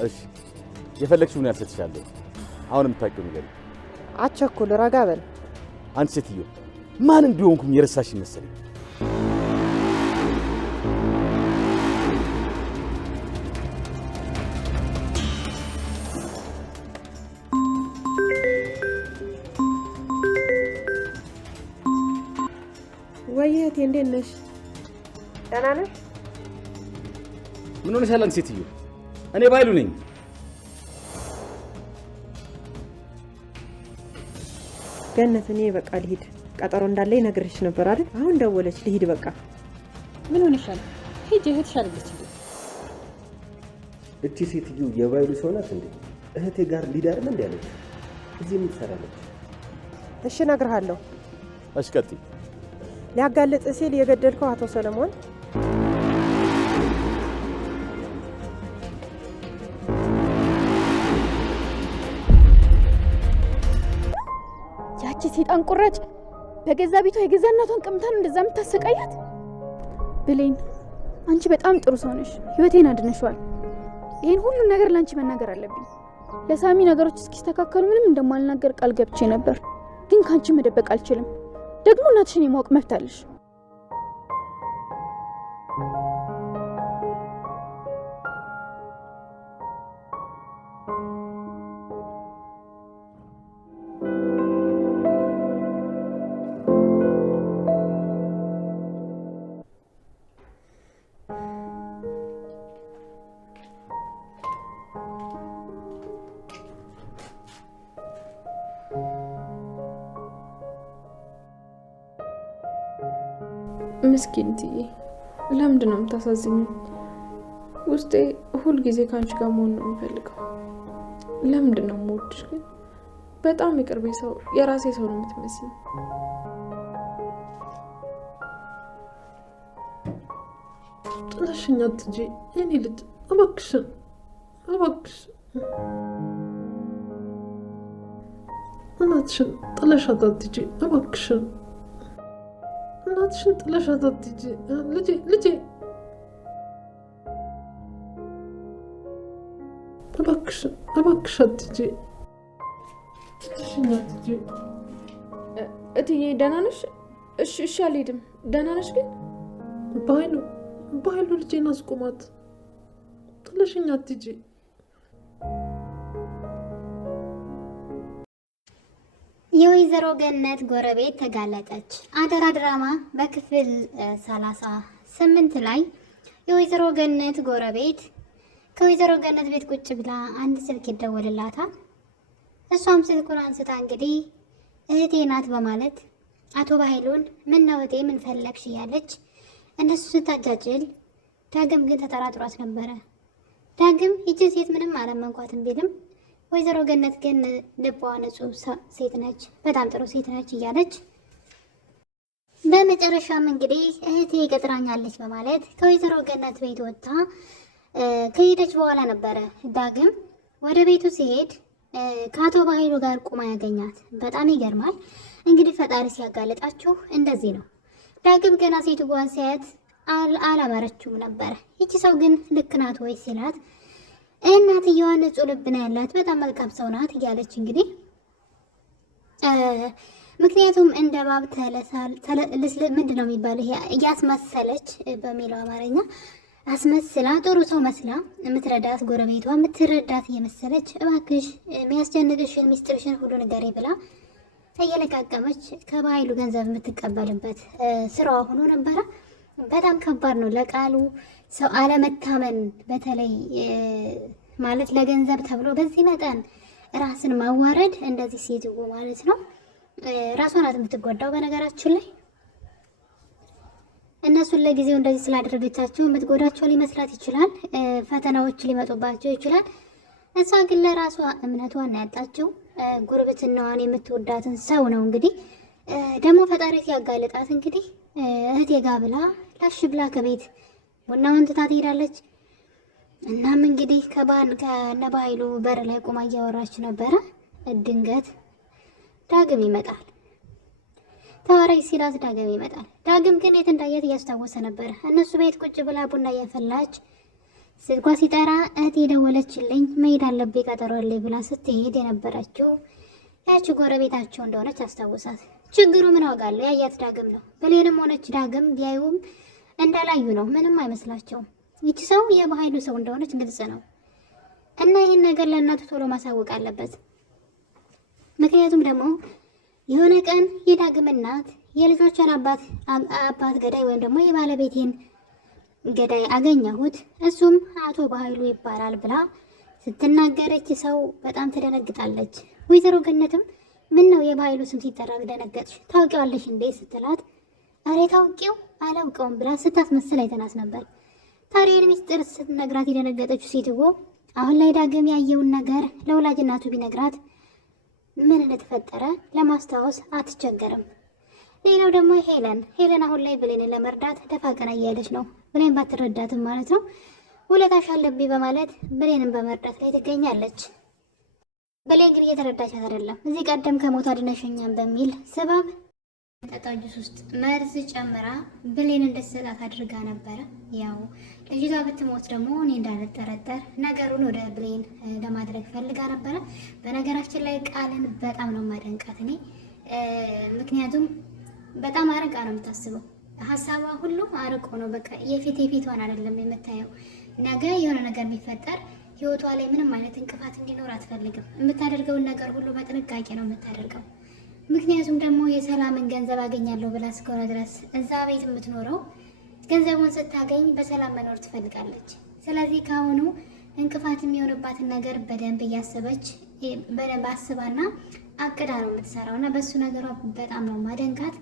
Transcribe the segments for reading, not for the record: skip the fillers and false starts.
እሺ የፈለግሽውን ያልሰጥሻለሁ። አሁን የምታውቂው ነገር አቸኩል ረጋ በል። አንቺ ሴትዮ ማን እንደሆንኩኝ የረሳሽ መሰለኝ። ወይዬ እንዴት ነሽ? ደህና ነሽ? ምን ሆነሻል አንቺ ሴትዮ? እኔ ባይሉ ነኝ። ገነት እኔ በቃ ልሂድ። ቀጠሮ እንዳለኝ ነግሬሽ ነበር አይደል? አሁን ደወለች ልሂድ በቃ። ምን ሆነሻል? ሂጂ እህትሽ አለች እንዴ? እቺ ሴትዮ የባይሉ ሰው ናት እንዴ? እህቴ ጋር ሊድ አይደል እንዴ ያለች? እዚህ ምን ትሰራለች? እሺ እነግርሃለሁ። እሺ ቀጥይ። ሊያጋልጥ ሲል የገደልከው አቶ ሰለሞን ያቺ ሰይጣን ቁራጭ በገዛ ቤቷ የገዛ እናቷን ቀምታን እንደዛ የምታሰቃያት። ብሌን አንቺ በጣም ጥሩ ሰው ነሽ፣ ህይወቴን አድነሽዋል። ይሄን ሁሉ ነገር ላንቺ መናገር አለብኝ። ለሳሚ ነገሮች እስኪስተካከሉ ምንም እንደማልናገር ቃል ገብቼ ነበር፣ ግን ካንቺ መደበቅ አልችልም። ደግሞ እናትሽን የማወቅ መብት አለሽ። ምስኪንትዬ ለምንድን ነው የምታሳዝኝ? ውስጤ ሁል ጊዜ ካንቺ ጋር መሆን ነው የሚፈልገው። ለምንድን ነው የምወድሽ? ግን በጣም የቅርቤ ሰው የራሴ ሰው ነው የምትመስኝ። ጥለሽኝ አትጂ የኔ ልጅ፣ እባክሽን እባክሽን። እናትሽን ጥለሻት አትጂ እባክሽን። እናትሽን ጥለሻት አትጂ ልጄ። እባክሽን አትጂ። ጥለሽኝ አትጂ። እትዬ ደህና ነሽ? እሺ አልሄድም። ደህና ነሽ? ግን በኃይሉ ልጄን አስቆማት። ጥለሽኝ አትጂ። የወይዘሮ ገነት ጎረቤት ተጋለጠች። አደራ ድራማ በክፍል 38 ላይ የወይዘሮ ገነት ጎረቤት ከወይዘሮ ገነት ቤት ቁጭ ብላ አንድ ስልክ ይደወልላታል። እሷም ስልኩን አንስታ እንግዲህ እህቴ ናት በማለት አቶ ባይሉን ምን ነው እህቴ ምን ፈለግሽ እያለች እነሱ ስታጃጅል፣ ዳግም ግን ተጠራጥሯት ነበረ። ዳግም ይቺ ሴት ምንም አላመንኳትም ቢልም ወይዘሮ ገነት ግን ልቧ ንጹህ ሴት ነች፣ በጣም ጥሩ ሴት ነች እያለች በመጨረሻም እንግዲህ እህቴ ቀጥራኛለች በማለት ከወይዘሮ ገነት ቤት ወጥታ ከሄደች በኋላ ነበረ ዳግም ወደ ቤቱ ሲሄድ ከአቶ ባይሉ ጋር ቁማ ያገኛት። በጣም ይገርማል። እንግዲህ ፈጣሪ ሲያጋልጣችሁ እንደዚህ ነው። ዳግም ገና ሴትዋን ሲያያት አላማረችውም ነበረ። ይቺ ሰው ግን ልክ ናት ወይ ሲላት እናትየዋ ንጹህ ልብ ነው ያላት፣ በጣም መልካም ሰው ናት እያለች እንግዲህ ምክንያቱም እንደ ባብ ምንድን ነው የሚባለው ይሄ እያስመሰለች በሚለው አማርኛ አስመስላ ጥሩ ሰው መስላ የምትረዳት ጎረቤቷ የምትረዳት እየመሰለች እባክሽ የሚያስጨንቅሽን ሚስጥርሽን ሁሉ ንገሪ ብላ እየለቃቀመች ከባይሉ ገንዘብ የምትቀበልበት ስራዋ ሆኖ ነበረ። በጣም ከባድ ነው ለቃሉ ሰው አለመታመን፣ በተለይ ማለት ለገንዘብ ተብሎ በዚህ መጠን ራስን ማዋረድ እንደዚህ ሴትዮ ማለት ነው ራሷ ናት የምትጎዳው። በነገራችን ላይ እነሱን ለጊዜው እንደዚህ ስላደረገቻቸው የምትጎዳቸው ሊመስላት ይችላል፣ ፈተናዎች ሊመጡባቸው ይችላል። እሷ ግን ለራሷ እምነቷን ያጣችው ጉርብትናዋን የምትወዳትን ሰው ነው። እንግዲህ ደግሞ ፈጣሪ ሲያጋልጣት እንግዲህ እህቴ ጋ ብላ ላሽ ብላ ከቤት ቡናውን ትታ ትሄዳለች። እናም እንግዲህ ከነባይሉ በር ላይ ቆማ እያወራች ነበረ። ድንገት ዳግም ይመጣል። ተዋራይ ሲላት ዳግም ይመጣል። ዳግም ግን የት እንዳያት እያስታወሰ ነበረ። እነሱ ቤት ቁጭ ብላ ቡና እያፈላች ስልኳ ሲጠራ እህቴ ደወለችልኝ መሄድ አለብኝ ቀጠሮ አለኝ ብላ ስትሄድ የነበረችው ያቺ ጎረቤታቸው እንደሆነች አስታውሳት። ችግሩ ምን አውቃለሁ ያያት ዳግም ነው። ብሌንም ሆነች ዳግም ቢያዩም እንዳላዩ ነው። ምንም አይመስላቸውም። ይቺ ሰው የበኃይሉ ሰው እንደሆነች ግልጽ ነው። እና ይህን ነገር ለእናቱ ቶሎ ማሳወቅ አለበት። ምክንያቱም ደግሞ የሆነ ቀን የዳግም እናት የልጆቿን አባት ገዳይ ወይም ደግሞ የባለቤቴን ገዳይ አገኘሁት እሱም አቶ በኃይሉ ይባላል ብላ ስትናገረች ሰው በጣም ትደነግጣለች። ወይዘሮ ገነትም ምን ነው የበኃይሉ ስም ሲጠራ ደነገጥሽ? ታውቂዋለሽ እንዴ ስትላት አሬ ታውቂው አላውቀውም ብላ ስታስመስል አይተናት ነበር። ታዲያ ሚስጥር ስትነግራት የደነገጠችው ሴትዮ አሁን ላይ ዳግም ያየውን ነገር ለወላጅ እናቱ ቢነግራት ምን እንደተፈጠረ ለማስታወስ አትቸገርም። ሌላው ደግሞ ሄለን አሁን ላይ ብሌንን ለመርዳት ደፋ ቀና እያለች ነው። ብሌን ባትረዳትም ማለት ነው ውለታሽ አለብኝ በማለት ብሌንን በመርዳት ላይ ትገኛለች። ብሌን ግን እየተረዳቻት አይደለም። እዚህ ቀደም ከሞት አድነሽኛን በሚል ሰበብ ጠጣው ጁስ ውስጥ መርዝ ጨምራ ብሌን እንድትሰጣት አድርጋ ነበረ። ያው ልጅቷ ብትሞት ደግሞ እኔ እንዳልጠረጠር ነገሩን ወደ ብሌን ለማድረግ ፈልጋ ነበረ። በነገራችን ላይ ቃልን በጣም ነው ማደንቃት እኔ። ምክንያቱም በጣም አርቃ ነው የምታስበው። ሀሳቧ ሁሉ አርቆ ነው። በቃ የፊቷን አይደለም የምታየው። ነገ የሆነ ነገር ቢፈጠር ህይወቷ ላይ ምንም አይነት እንቅፋት እንዲኖር አትፈልግም። የምታደርገውን ነገር ሁሉ በጥንቃቄ ነው የምታደርገው። ምክንያቱም ደግሞ የሰላምን ገንዘብ አገኛለሁ ብላ እስከሆነ ድረስ እዛ ቤት የምትኖረው ገንዘቡን ስታገኝ በሰላም መኖር ትፈልጋለች። ስለዚህ ከአሁኑ እንቅፋት የሚሆንባትን ነገር በደንብ እያሰበች በደንብ አስባና አቅዳ ነው የምትሰራው እና በሱ ነገሯ በጣም ነው ማደንቃት።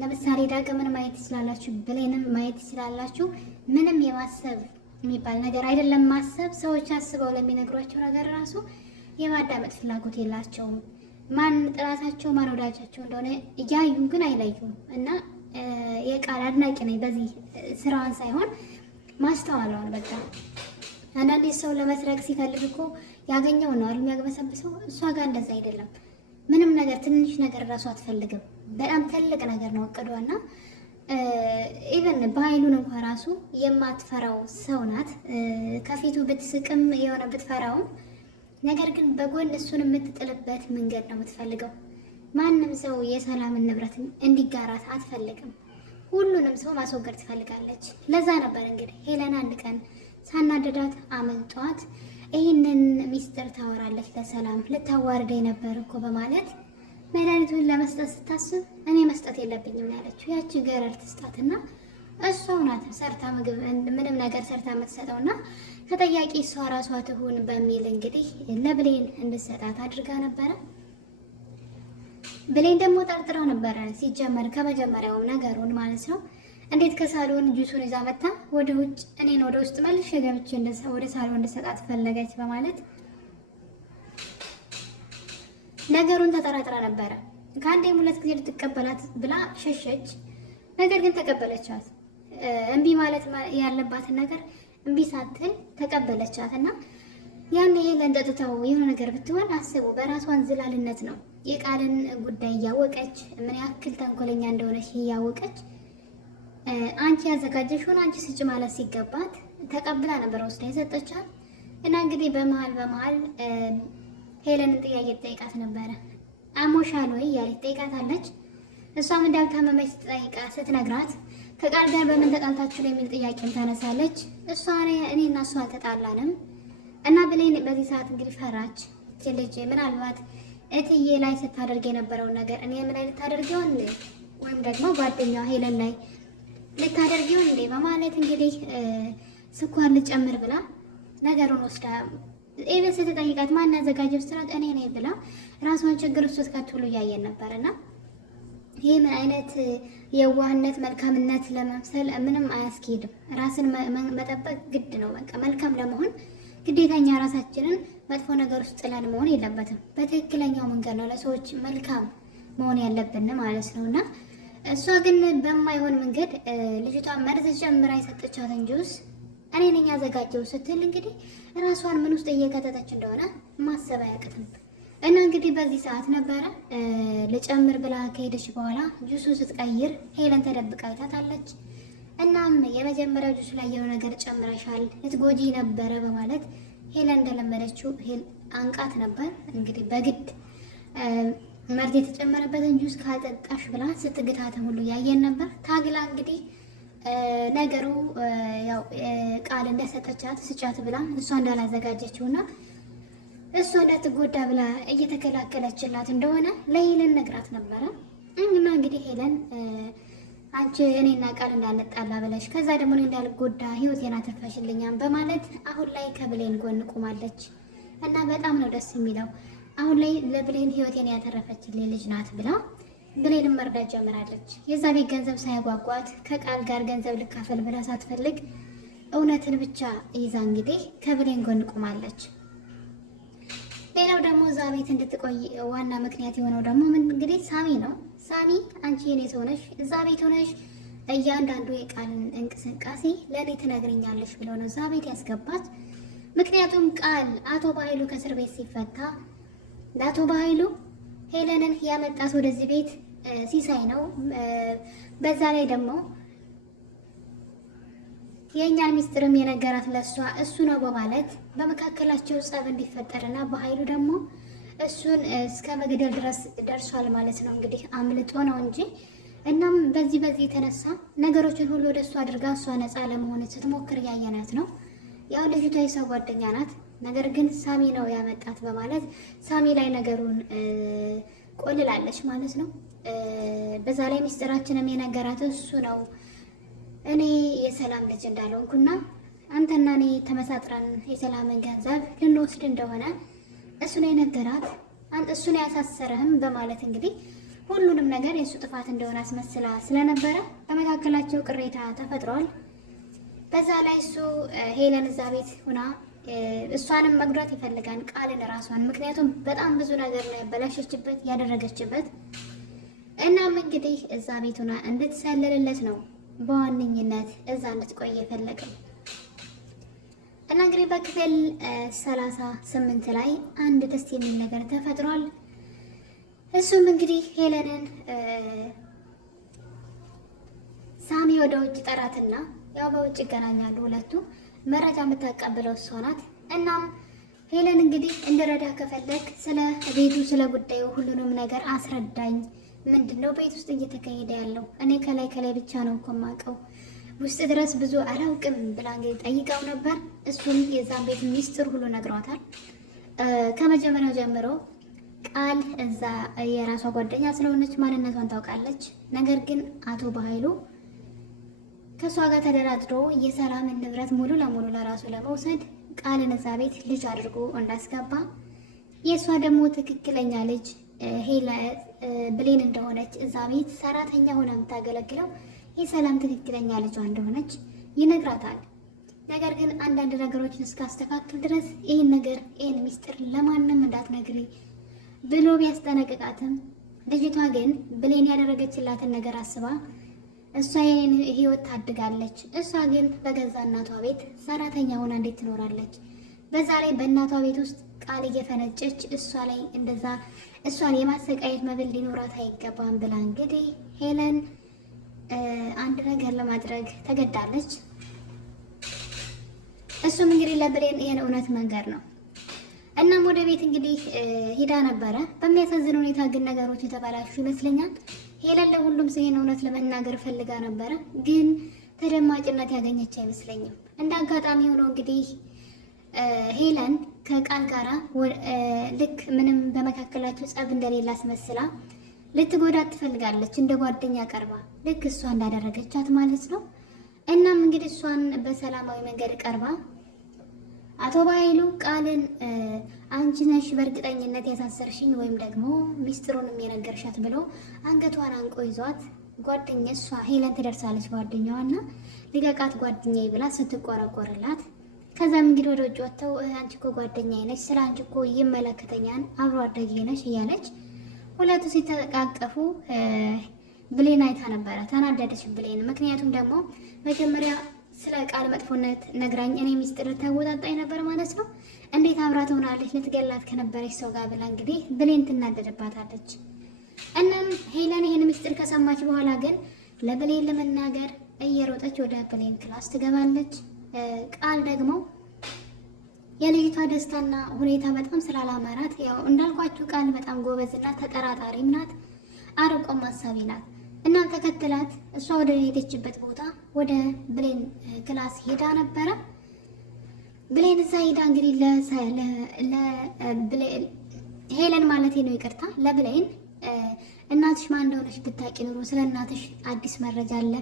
ለምሳሌ ዳግምን ማየት ትችላላችሁ፣ ብሌንም ማየት ትችላላችሁ። ምንም የማሰብ የሚባል ነገር አይደለም። ማሰብ ሰዎች አስበው ለሚነግሯቸው ነገር ራሱ የማዳመጥ ፍላጎት የላቸውም። ማን ጥላታቸው ማን ወዳጃቸው እንደሆነ እያዩ ግን አይለዩም። እና የቃል አድናቂ ነኝ በዚህ ስራዋን ሳይሆን ማስተዋሏን። በቃ አንዳንዴ ሰው ለመስረቅ ሲፈልግ እኮ ያገኘው ነው የሚያግበሰብሰው። እሷ ጋር እንደዛ አይደለም። ምንም ነገር ትንሽ ነገር እራሱ አትፈልግም። በጣም ትልቅ ነገር ነው እቅዷና ኢቨን በኃይሉን እንኳን ራሱ የማትፈራው ሰው ናት። ከፊቱ ብትስቅም የሆነ ብትፈራውም ነገር ግን በጎን እሱን የምትጥልበት መንገድ ነው የምትፈልገው። ማንም ሰው የሰላምን ንብረት እንዲጋራት አትፈልግም። ሁሉንም ሰው ማስወገድ ትፈልጋለች። ለዛ ነበር እንግዲህ ሄለን አንድ ቀን ሳናደዳት አመልጧት ይህንን ሚስጥር ታወራለች ለሰላም ልታዋርደኝ ነበር እኮ በማለት መድኃኒቱን ለመስጠት ስታስብ እኔ መስጠት የለብኝም ያለችው ያቺ ገረድ ትስጣትና እሷው ናት ሰርታ ምግብ ምንም ነገር ሰርታ የምትሰጠውና ተጠያቂ እሷ ራሷ ትሁን በሚል እንግዲህ ለብሌን እንድትሰጣት አድርጋ ነበረ። ብሌን ደግሞ ጠርጥረው ነበረ ሲጀመር ከመጀመሪያው ነገሩን ማለት ነው። እንዴት ከሳሎን ጁሱን ይዛ መጣ ወደ ውጭ እኔን ወደ ውስጥ መልሼ ገብቼ ወደ ሳሎን እንድሰጣት ፈለገች በማለት ነገሩን ተጠራጥራ ነበረ። ከአንዴም ሁለት ጊዜ ልትቀበላት ብላ ሸሸች። ነገር ግን ተቀበለቻት። እምቢ ማለት ያለባትን ነገር እምቢ ሳትል ተቀበለቻት እና ያን ሄለን ጠጥታው የሆነ ነገር ብትሆን አስቡ። በራሷን ዝላልነት ነው የቃልን ጉዳይ እያወቀች ምን ያክል ተንኮለኛ እንደሆነች እያወቀች አንቺ ያዘጋጀሽውን አንቺ ስጭ ማለት ሲገባት ተቀብላ ነበር ወስዳ የሰጠቻት እና እንግዲህ በመሀል ሄለንን ጥያቄ ትጠይቃት ነበረ። አሞሻል ወይ እያለች ትጠይቃታለች። እሷም እንዳልታመመች ስትነግራት ከቃል ጋር በምን ተጣልታችሁ የሚል ጥያቄም ታነሳለች። እሷ እኔ እና እሷ አልተጣላንም እና ብሌን በዚህ ሰዓት እንግዲህ ፈራች። ልጅ ምናልባት እትዬ ላይ ስታደርግ የነበረውን ነገር እኔ ምን ላይ ልታደርጊው እንዴ ወይም ደግሞ ጓደኛዋ ሄለን ላይ ልታደርጊው እንዴ በማለት እንግዲህ ስኳር ልጨምር ብላ ነገሩን ወስዳ ኤቨን ስትጠይቃት ማን ያዘጋጀው ስትላት እኔ ነኝ ብላ ራሷን ችግር ውስጥ ከትሉ እያየን ነበርና ይሄ ምን አይነት የዋህነት መልካምነት ለመምሰል ምንም አያስኬድም። ራስን መጠበቅ ግድ ነው። በቃ መልካም ለመሆን ግዴታኛ ራሳችንን መጥፎ ነገር ውስጥ ጥለን መሆን የለበትም። በትክክለኛው መንገድ ነው ለሰዎች መልካም መሆን ያለብን ማለት ነውና እሷ ግን በማይሆን መንገድ ልጅቷ መርዝ ጨምራ የሰጠቻትን ጁስ እኔ ነኝ ያዘጋጀው ስትል እንግዲህ ራሷን ምን ውስጥ እየከተተች እንደሆነ ማሰብ አያቅትም። እና እንግዲህ በዚህ ሰዓት ነበረ ልጨምር ብላ ከሄደች በኋላ ጁሱ ስትቀይር ሄለን ተደብቃ አይታታለች። እናም የመጀመሪያው ጁስ ላይ የሆነ ነገር ጨምረሻል ልትጎጂ ነበረ በማለት ሄለን እንደለመደችው አንቃት ነበር። እንግዲህ በግድ መርዝ የተጨመረበትን ጁስ ካልጠጣሽ ብላ ስትግታተም ሁሉ ያየን ነበር። ታግላ እንግዲህ ነገሩ ያው ቃል እንደሰጠቻት ስጫት ብላ እሷ እንዳላዘጋጀችውና እሷ እንዳትጎዳ ብላ እየተከላከለችላት እንደሆነ ለሄለን ነግራት ነበረ። እና እንግዲህ ሄለን አንቺ እኔና ቃል እንዳንጣላ ብለሽ ከዛ ደግሞ እኔ እንዳልጎዳ ህይወቴን አተርፈሽልኛም በማለት አሁን ላይ ከብሌን ጎን ቆማለች እና በጣም ነው ደስ የሚለው። አሁን ላይ ለብሌን ህይወቴን ያተረፈችልኝ ልጅ ናት ብላ ብሌንም መርዳት ጀምራለች። የዛ ቤት ገንዘብ ሳያጓጓት ከቃል ጋር ገንዘብ ልካፈል ብላ ሳትፈልግ እውነትን ብቻ ይዛ እንግዲህ ከብሌን ጎን ቆማለች። ሌላው ደግሞ እዛ ቤት እንድትቆይ ዋና ምክንያት የሆነው ደግሞ ምን እንግዲህ ሳሚ ነው። ሳሚ አንቺ የኔ ሰው ነሽ፣ እዛ ቤት ሆነሽ እያንዳንዱ የቃልን እንቅስቃሴ ለእኔ ትነግርኛለሽ ብሎ ነው እዛ ቤት ያስገባት። ምክንያቱም ቃል አቶ በኃይሉ ከእስር ቤት ሲፈታ ለአቶ በኃይሉ ሄለንን ያመጣት ወደዚህ ቤት ሲሳይ ነው። በዛ ላይ ደግሞ የእኛን ሚስጥርም የነገራት ለሷ እሱ ነው በማለት በመካከላቸው ጸብ እንዲፈጠርና በኃይሉ ደግሞ እሱን እስከ መግደል ድረስ ደርሷል ማለት ነው። እንግዲህ አምልጦ ነው እንጂ እናም በዚህ የተነሳ ነገሮችን ሁሉ ወደ እሱ አድርጋ እሷ ነፃ ለመሆን ስትሞክር ያየናት ነው። ያው ልጅቷ የሰው ጓደኛ ናት፣ ነገር ግን ሳሚ ነው ያመጣት በማለት ሳሚ ላይ ነገሩን ቆልላለች ማለት ነው። በዛ ላይ ሚስጥራችንም የነገራት እሱ ነው። እኔ የሰላም ልጅ እንዳልሆንኩና አንተና እኔ ተመሳጥረን የሰላምን ገንዘብ ልንወስድ እንደሆነ እሱን የነገራት እሱን ያሳሰረህም በማለት እንግዲህ ሁሉንም ነገር የእሱ ጥፋት እንደሆነ አስመስላ ስለነበረ በመካከላቸው ቅሬታ ተፈጥሯል። በዛ ላይ እሱ ሄለን እዛ ቤት ሁና እሷንም መጉዳት ይፈልጋል ቃልን ራሷን። ምክንያቱም በጣም ብዙ ነገር ነው ያበላሸችበት ያደረገችበት። እናም እንግዲህ እዛ ቤት ሁና እንድትሰልልለት ነው በዋነኝነት እዛ እንድትቆይ የፈለገው። እና እንግዲህ በክፍል 38 ላይ አንድ ደስ የሚል ነገር ተፈጥሯል። እሱም እንግዲህ ሄለንን ሳሚ ወደ ውጭ ጠራትና ያው በውጭ ይገናኛሉ ሁለቱ። መረጃ የምታቀብለው እሷ ናት። እናም ሄለን እንግዲህ እንድረዳ ከፈለግ ስለ ቤቱ ስለ ጉዳዩ ሁሉንም ነገር አስረዳኝ፣ ምንድነው ቤት ውስጥ እየተካሄደ ያለው? እኔ ከላይ ብቻ ነው እኮ የማውቀው ውስጥ ድረስ ብዙ አላውቅም ብላ እንግዲህ ጠይቀው ነበር። እሱም የዛን ቤት ሚስጥር ሁሉ ነግሯታል። ከመጀመሪያው ጀምሮ ቃል እዛ የራሷ ጓደኛ ስለሆነች ማንነቷን ታውቃለች። ነገር ግን አቶ በኃይሉ ከእሷ ጋር ተደራድሮ የሰላምን ንብረት ሙሉ ለሙሉ ለራሱ ለመውሰድ ቃልን እዛ ቤት ልጅ አድርጎ እንዳስገባ የእሷ ደግሞ ትክክለኛ ልጅ ብሌን እንደሆነች እዛ ቤት ሰራተኛ ሆና የምታገለግለው የሰላም ትክክለኛ ልጇ እንደሆነች ይነግራታል። ነገር ግን አንዳንድ ነገሮችን እስካስተካክል ድረስ ይህን ሚስጥር ለማንም እንዳትነግሪ ብሎ ቢያስጠነቅቃትም ልጅቷ ግን ብሌን ያደረገችላትን ነገር አስባ እሷ የኔን ህይወት ታድጋለች። እሷ ግን በገዛ እናቷ ቤት ሰራተኛ ሆና እንዴት ትኖራለች? በዛ ላይ በእናቷ ቤት ውስጥ ቃል እየፈነጨች እሷ ላይ እንደዛ እሷን የማሰቃየት መብል ሊኖራት አይገባም ብላ እንግዲህ ሄለን አንድ ነገር ለማድረግ ተገዳለች። እሱም እንግዲህ ለብሌን ይሄን እውነት መንገር ነው። እናም ወደ ቤት እንግዲህ ሂዳ ነበረ። በሚያሳዝን ሁኔታ ግን ነገሮች የተበላሹ ይመስለኛል። ሄለን ለሁሉም ሰው ይሄን እውነት ለመናገር ፈልጋ ነበረ፣ ግን ተደማጭነት ያገኘች አይመስለኝም። እንደ አጋጣሚ ሆኖ እንግዲህ ሄለን ከቃል ጋራ ልክ ምንም በመካከላቸው ጸብ እንደሌለ አስመስላ ልትጎዳት ትፈልጋለች፣ እንደ ጓደኛ ቀርባ ልክ እሷ እንዳደረገቻት ማለት ነው። እናም እንግዲህ እሷን በሰላማዊ መንገድ ቀርባ አቶ በኃይሉ ቃልን አንቺ ነሽ በእርግጠኝነት ያሳሰርሽኝ ወይም ደግሞ ሚስጥሩንም የነገርሻት ብሎ አንገቷን አንቆ ይዟት ጓደኛ እሷ ሄለን ትደርሳለች ጓደኛዋና ልቀቃት ጓደኛዬ ብላ ስትቆረቆርላት፣ ከዛም እንግዲህ ወደ ውጭ ወጥተው አንቺ እኮ ጓደኛዬ ነች፣ ስለ አንቺ እኮ ይመለከተኛል፣ አብሮ አደጌ ነች እያለች ሁለቱ ሲተቃቀፉ ብሌን አይታ ነበረ። ተናደደች ብሌን። ምክንያቱም ደግሞ መጀመሪያ ስለ ቃል መጥፎነት ነግራኝ እኔ ሚስጥር ታወጣጣኝ ነበር ማለት ነው፣ እንዴት አብራ ትሆናለች ልትገላት ከነበረች ሰው ጋር ብላ እንግዲህ ብሌን ትናደድባታለች። እናም ሄለን ይሄን ሚስጥር ከሰማች በኋላ ግን ለብሌን ለመናገር እየሮጠች ወደ ብሌን ክላስ ትገባለች። ቃል ደግሞ የልጅቷ ደስታና ሁኔታ በጣም ስላላማራት፣ ያው እንዳልኳችሁ ቃል በጣም ጎበዝና ተጠራጣሪም ናት፣ አርቆም አሳቢ ናት። እና ተከትላት እሷ ወደ ሄደችበት ቦታ ወደ ብሌን ክላስ ሄዳ ነበረ። ብሌን እዛ ሄዳ እንግዲህ ሄለን ማለት ነው ይቅርታ፣ ለብሌን እናትሽ ማን እንደሆነች ብታቂ ኑሮ ስለ እናትሽ አዲስ መረጃ አለ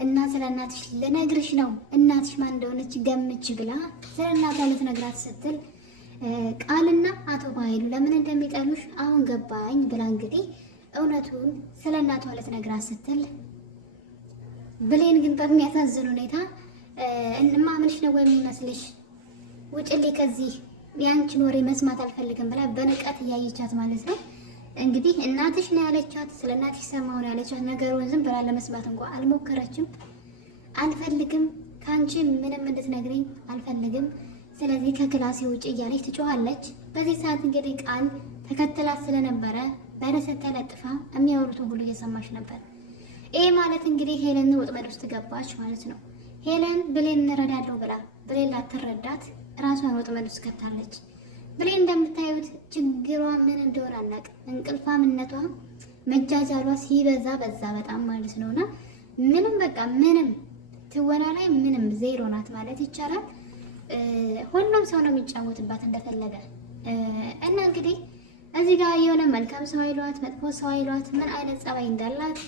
እና ስለ እናትሽ ልነግርሽ ነው፣ እናትሽ ማን እንደሆነች ገምች ብላ ስለ እናቷ ልትነግራት ስትል ቃልና አቶ ባይሉ ለምን እንደሚጠሉሽ አሁን ገባኝ ብላ እንግዲህ እውነቱን ስለ እናቷ ልትነግራት ስትል ብሌን ግን በሚያሳዝን ሁኔታ እማምንሽ ነው የሚመስልሽ፣ ውጭልኝ ከዚህ ያንቺን ወሬ መስማት አልፈልግም ብላ በንቀት እያየቻት ማለት ነው። እንግዲህ እናትሽ ነው ያለቻት፣ ስለ እናትሽ ሰማሁ ነው ያለቻት። ነገሩን ዝም ብላ ለመስማት እንኳን አልሞከረችም። አልፈልግም፣ ከአንቺ ምንም እንድትነግሪኝ አልፈልግም፣ ስለዚህ ከክላሴ ውጭ እያለች ትጮኻለች። በዚህ ሰዓት እንግዲህ ቃል ተከትላት ስለነበረ በደስታ ተለጥፋ የሚያወሩትን ሁሉ እየሰማች ነበር። ይህ ማለት እንግዲህ ሄለን ወጥመድ ውስጥ ገባች ማለት ነው። ሄለን ብሌን እንረዳለሁ ብላ ብሌን ላትረዳት ራሷን ወጥመድ ውስጥ ከታለች። ብሌን እንደምታዩት ችግሯ ምን እንደሆነ አናውቅም። እንቅልፋምነቷ መጃጃሏ ሲበዛ በዛ በጣም ማለት ነውና ምንም በቃ ምንም ትወና ላይ ምንም ዜሮ ናት ማለት ይቻላል። ሁሉም ሰው ነው የሚጫወትባት እንደፈለገ እና እንግዲህ እዚህ ጋር የሆነ መልካም ሰው አይሏት መጥፎ ሰው አይሏት ምን አይነት ጸባይ እንዳላት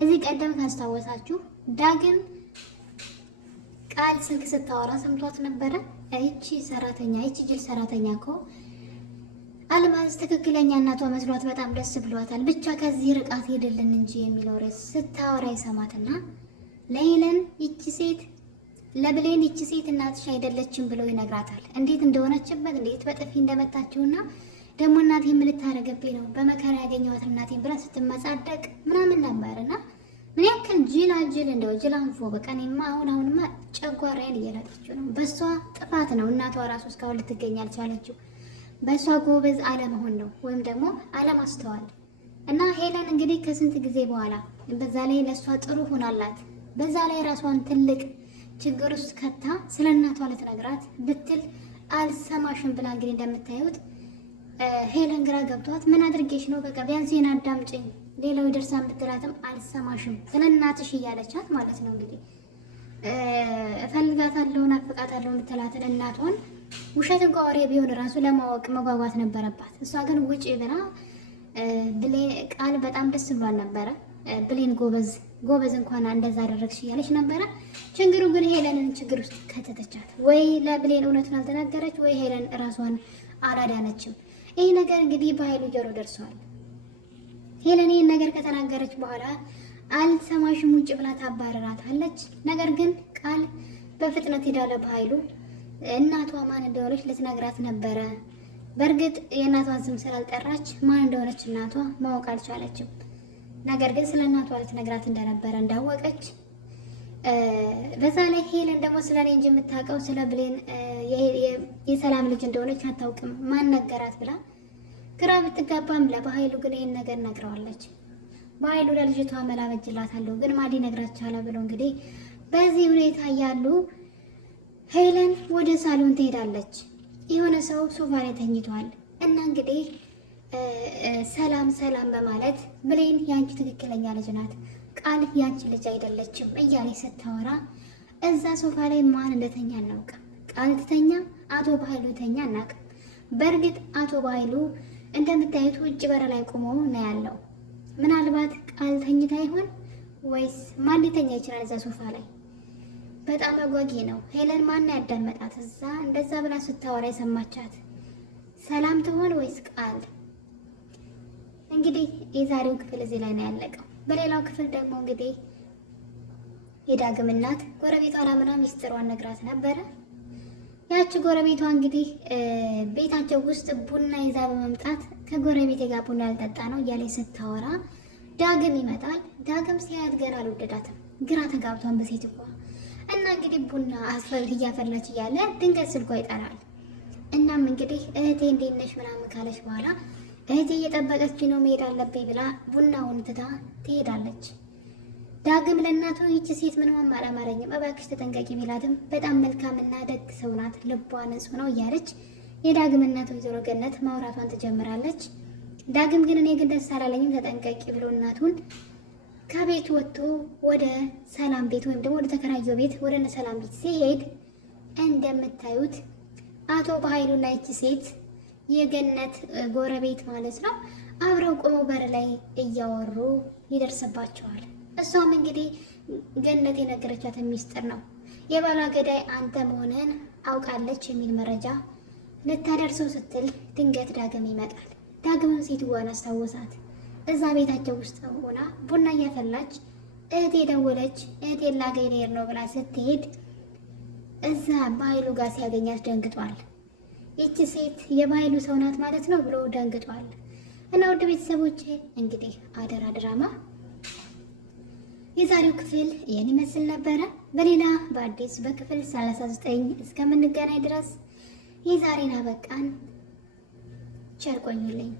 እዚህ ቀደም ካስታወሳችሁ ዳግም ቃል ስልክ ስታወራ ሰምቷት ነበረ። ይቺ ሰራተኛ ይቺ ጅል ሰራተኛ እኮ አልማዝ ትክክለኛ እናቷ መስሏት በጣም ደስ ብሏታል። ብቻ ከዚህ ርቃት ሄድልን እንጂ የሚለው ርዕስ ስታወራ ይሰማትና ለሄለን ይቺ ሴት ለብሌን ይቺ ሴት እናትሽ አይደለችም ብሎ ይነግራታል። እንዴት እንደሆነችበት እንዴት በጥፊ እንደመታችውና ደግሞ እናቴ ምን ልታረገብኝ ነው በመከራ ያገኘኋት እናቴን ብላ ስትመጻደቅ ምናምን ነበርና ምን ያክል ጅላጅል እንደው ጅላንፎ በቃ እኔማ አሁንማ ጨጓራዬን እየላጠችው ነው። በሷ ጥፋት ነው እናቷ ራሱ እስካሁን ልትገኝ አልቻለችው። በሷ ጎበዝ አለመሆን ነው ወይም ደግሞ አለማስተዋል። እና ሄለን እንግዲህ ከስንት ጊዜ በኋላ በዛ ላይ ለሷ ጥሩ ሆናላት፣ በዛ ላይ ራሷን ትልቅ ችግር ውስጥ ከታ ስለ እናቷ ልትነግራት ብትል አልሰማሽም ብላ እንግዲህ እንደምታዩት ሄለን ግራ ገብቷት ምን አድርጌሽ ነው በቃ ቢያንስ ይሄን አዳምጪኝ ሌላው ይደርሳን ብትላትም አልሰማሽም ስለ እናትሽ እያለቻት ማለት ነው። እንግዲህ እፈልጋታለሁ ናፍቃታለሁ የምትላትን እናቷን ውሸት እንኳ ወሬ ቢሆን ራሱ ለማወቅ መጓጓት ነበረባት። እሷ ግን ውጪ ብላ ቃል በጣም ደስ ብሏል ነበረ። ብሌን ጎበዝ እንኳን እንደዛ አደረግሽ እያለች ነበረ። ችግሩ ግን ሄለንን ችግር ውስጥ ከተተቻት። ወይ ለብሌን እውነቱን አልተናገረች ወይ ሄለን ራሷን አላዳነችም። ይህ ነገር እንግዲህ በኃይሉ ጆሮ ደርሷል። ሄለን ይህን ነገር ከተናገረች በኋላ አልሰማሽም ውጭ ብላ ታባረራታለች። ነገር ግን ቃል በፍጥነት ሄዳለ በኃይሉ እናቷ ማን እንደሆነች ልትነግራት ነበረ። በእርግጥ የእናቷን ስም ስላልጠራች ማን እንደሆነች እናቷ ማወቅ አልቻለችም። ነገር ግን ስለ እናቷ ልትነግራት እንደነበረ እንዳወቀች በዛ ላይ ሄለን ደግሞ ስለ እኔ እንጂ የምታውቀው ስለ ብሌን የሰላም ልጅ እንደሆነች አታውቅም፣ ማን ነገራት ብላ ግራ ብትጋባም ለበኃይሉ ግን ይህን ነገር ነግረዋለች። በኃይሉ ለልጅቷ መላበጅላታለሁ ግን ማን ሊነግራት ቻለ ብሎ እንግዲህ በዚህ ሁኔታ እያሉ ሄለን ወደ ሳሎን ትሄዳለች። የሆነ ሰው ሶፋ ላይ ተኝቷል እና እንግዲህ ሰላም በማለት ብሌን ያንቺ ትክክለኛ ልጅ ናት፣ ቃል ያንቺ ልጅ አይደለችም እያለች ስታወራ እዛ ሶፋ ላይ ማን እንደተኛ አናውቅም። ቃል ትተኛ፣ አቶ በኃይሉ ተኛ አናውቅም። በእርግጥ አቶ በኃይሉ እንደምታዩት ውጭ በር ላይ ቆሞ ነው ያለው። ምናልባት ቃል ተኝታ ይሆን ወይስ ማን ሊተኛ ይችላል እዛ ሶፋ ላይ? በጣም አጓጊ ነው። ሄለን ማን ያዳመጣት እዛ እንደዛ ብላ ስታወራ የሰማቻት? ሰላም ትሆን ወይስ ቃል? እንግዲህ የዛሬው ክፍል እዚህ ላይ ነው ያለቀው። በሌላው ክፍል ደግሞ እንግዲህ የዳግም እናት ጎረቤቷ አላምና ሚስጥሯን ነግራት ነበረ። ያቺ ጎረቤቷ እንግዲህ ቤታቸው ውስጥ ቡና ይዛ በመምጣት ከጎረቤቴ ጋር ቡና ያልጠጣ ነው እያለች ስታወራ ዳግም ይመጣል። ዳግም ሲያያት ገና አልወደዳትም፣ ግራ ተጋብቷን በሴትዋ እና እንግዲህ ቡና እያፈላች እያለ ድንገት ስልኳ ይጠራል። እናም እንግዲህ እህቴ እንዴት ነሽ ምናምን ካለች በኋላ እህቴ እየጠበቀች ነው መሄድ አለብኝ ብላ ቡናውን ትታ ትሄዳለች። ዳግም ለእናቱ ይቺ ሴት ምንም አላማረኝም እባክሽ ተጠንቀቂ ቢላትም በጣም መልካምና ደግ ሰው ናት፣ ልቧ ንጹህ ነው እያለች የዳግም እናት ወይዘሮ ገነት ማውራቷን ትጀምራለች። ዳግም ግን እኔ ግን ደስ አላለኝም ተጠንቀቂ ብሎ እናቱን ከቤት ወጥቶ ወደ ሰላም ቤት ወይም ደግሞ ወደ ተከራየው ቤት ወደ ሰላም ቤት ሲሄድ እንደምታዩት አቶ በኃይሉና ይቺ ሴት የገነት ጎረቤት ማለት ነው አብረው ቆመው በር ላይ እያወሩ ይደርስባቸዋል። እሷም እንግዲህ ገነት የነገረቻትን ሚስጥር ነው የባሏ ገዳይ አንተ መሆንህን አውቃለች የሚል መረጃ ልታደርሰው ስትል ድንገት ዳግም ይመጣል። ዳግምም ሴትዋን አስታወሳት። እዛ ቤታቸው ውስጥ ሆና ቡና እያፈላች እህቴ ደወለች፣ እህቴ ላገኝ ልሄድ ነው ብላ ስትሄድ እዛ በኃይሉ ጋር ሲያገኛት ደንግጧል። ይቺ ሴት የበኃይሉ ሰው ናት ማለት ነው ብሎ ደንግጧል። እና ውድ ቤተሰቦቼ እንግዲህ አደራ ድራማ የዛሬው ክፍል ይህን ይመስል ነበረ። በሌላ በአዲስ በክፍል 39 እስከምንገናኝ ድረስ የዛሬን አበቃን። ቸር ቆዩልኝ።